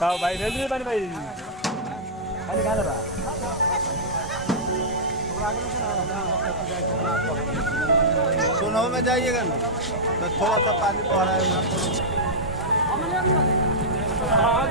का भाई रेलवे पानी भाई खाली खाना बा सोनौ में जाइएगा ना तो थोड़ा सा पानी बह रहा है हाँ,